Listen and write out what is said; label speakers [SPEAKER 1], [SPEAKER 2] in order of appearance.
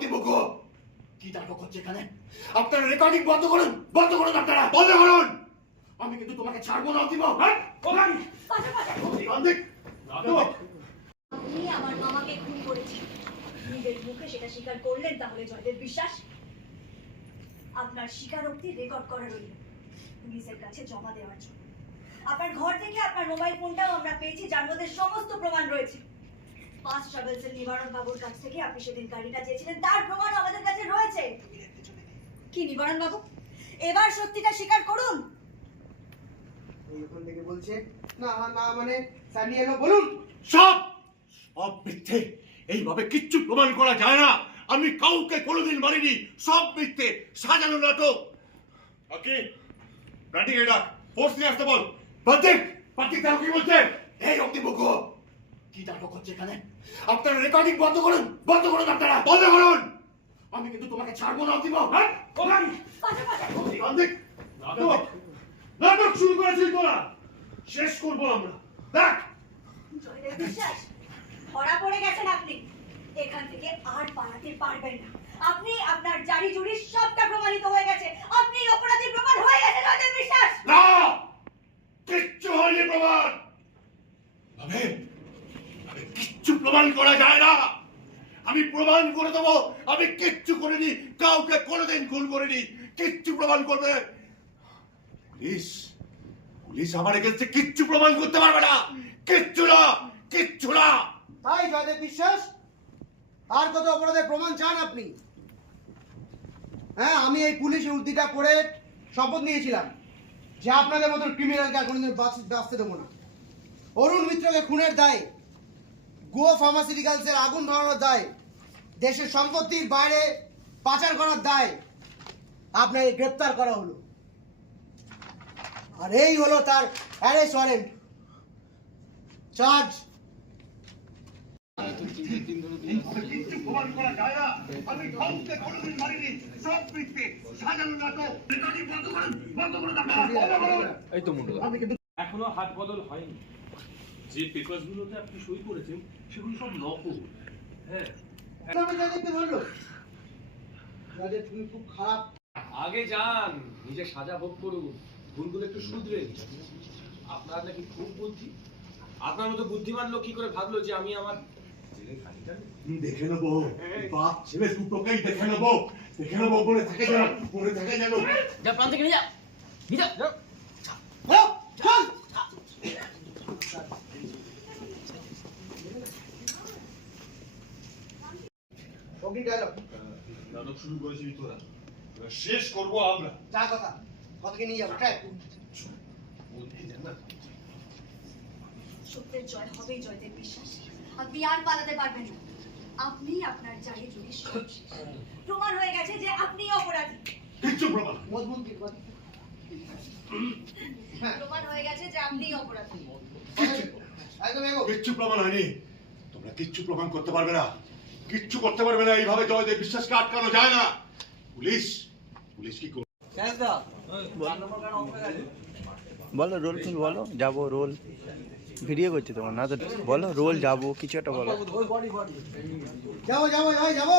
[SPEAKER 1] অগ্নিমুখ কি নাটক হচ্ছে এখানে আপনারা রেকর্ডিং বন্ধ করুন বন্ধ করুন আপনারা। বন্ধ করুন। আমি কিন্তু তোমাকে ছাড়বো না অগ্নিমুখ হ্যাঁ?
[SPEAKER 2] আমার নিজের মুখে সেটা স্বীকার করলেন, তাহলে বিশ্বাস। আপনার রেকর্ড করা কাছে জমা দেওয়ার জন্য। আপনার ঘর থেকে আপনার মোবাইল ফোনটাও আমরা পেয়েছি, যার মধ্যে সমস্ত প্রমাণ রয়েছে। পাঁচ ট্রাভেলসের নিবারণ বাবুর কাছ থেকে আপনি সেদিন গাড়িটা চেয়েছিলেন তার প্রমাণ আমাদের কাছে রয়েছে। কি নিবারণ বাবু? এবার সত্যিটা স্বীকার করুন।
[SPEAKER 3] থেকে বলছে? না না মানে সানি এলো বলুন।
[SPEAKER 1] সব সব মিথ্যে। এইভাবে কিচ্ছু প্রমাণ করা যায় না। আমি কাউকে কোনোদিন মারিনি। সব মিথ্যে। সাজানো নাটক। ওকে ব্যাটিং এটা ফোর্স নিয়ে আসতে বল। প্রত্যেক তাও কি বলছে? এই অগ্নিমুখ। কি নাটক হচ্ছে এখানে? আপনারা রেকর্ডিং বন্ধ করুন বন্ধ করুন আপনারা। বন্ধ করুন। আমি কিন্তু তোমাকে ছাড়বো না অগ্নিমুখ হ্যাঁ? নাটক। নাটক শুরু করেছিস তোরা। শেষ করব আমরা। দেখ।
[SPEAKER 2] বিশ্বাস ধরা পড়ে গেছেন আপনি। এখান থেকে আর পালাতে পারবেন না। আপনি আপনার জারি জুরি সবটা প্রমাণিত হয়ে গেছে। আপনি অপরাধী প্রমাণ হয়ে গেছে জয়দেব বিশ্বাস।
[SPEAKER 1] না! কিচ্ছু হয়নি প্রমাণ। ভাবে ভাবে কিচ্ছু প্রমাণ করা যায় না। আমি প্রমাণ করে দেবো। আমি কিচ্ছু করিনি। কাউকে কোনোদিন খুন করিনি। কিচ্ছু প্রমাণ করবে। পুলিশ পুলিশ আমার এগেন্সে কিচ্ছু প্রমাণ করতে পারবে না। কিচ্ছু না। কিচ্ছু না।
[SPEAKER 3] তাই জয়দেব বিশ্বাস আর কত অপরাধের প্রমাণ চান আপনি? হ্যাঁ আমি এই পুলিশ উর্দিটা পরে শপথ নিয়েছিলাম যে আপনাদের মতন ক্রিমিনালকে কোনোদিন বাঁচ- বাঁচতে দেবো না। অরুণ মিত্রকে খুনের দায় গো ফার্মাসিউটিক্যালসের আগুন ধরানোর দায়। দেশের সম্পত্তির বাইরে পাচার করার দায়। আপনাকে গ্রেপ্তার করা হলো। আর এই হলো তার অ্যারেস্ট ওয়ারেন্ট চার্জ
[SPEAKER 4] এখনও হাত বদল হয়নি। যে পেপারসগুলোতে আপনি সই করেছেন সেগুলো সব নকল। হ্যাঁ।
[SPEAKER 3] তুমি খুব খারাপ
[SPEAKER 5] আগে যান নিজে সাজা ভোগ করুন। ভুলগুলো একটু শুধরে। আপনার নাকি খুব বুদ্ধি। আপনার মতো বুদ্ধিমান লোক কি করে ভাবলো যে আমি আমার?
[SPEAKER 1] দেখে নেব। বাপ ছেলে দুটোকেই দেখে নেব। দেখে নেব থাকে যেন থাকে যেন।
[SPEAKER 5] যা প্রান্ত থেকে নিয়ে যা। নিয়ে যা,
[SPEAKER 3] চল। অগ্নি
[SPEAKER 1] নাটক শুরু করেছিস তোরা এবার শেষ করব আমরা।
[SPEAKER 3] যা কথা। কথাকে নিয়ে যাব?
[SPEAKER 1] না
[SPEAKER 2] সত্যের জয় হবেই জয়দেব বিশ্বাস। আপনি আর পালাতে পারবেন না। আপনি আপনার জারি শেষ। প্রমাণ হয়ে গেছে যে আপনি অপরাধী।
[SPEAKER 1] কিচ্ছু প্রমাণ
[SPEAKER 3] মজবুত হ্যাঁ।
[SPEAKER 2] প্রমাণ হয়ে গেছে যে আপনি অপরাধী।
[SPEAKER 3] একদম
[SPEAKER 1] কিচ্ছু প্রমাণ হয়নি। তোমরা কিচ্ছু প্রমাণ করতে পারবে না। কিচ্ছু করতে পারবে না এইভাবে জয়দেব বিশ্বাসকে আটকানো যায় না। পুলিশ পুলিশ কি করবে?
[SPEAKER 6] বলো রোল তুমি বলো যাব রোল। ভিডিও করছি তোমার না তো বলো রোল যাব কিছু একটা বলো।
[SPEAKER 3] যাব যাব যাব। যাব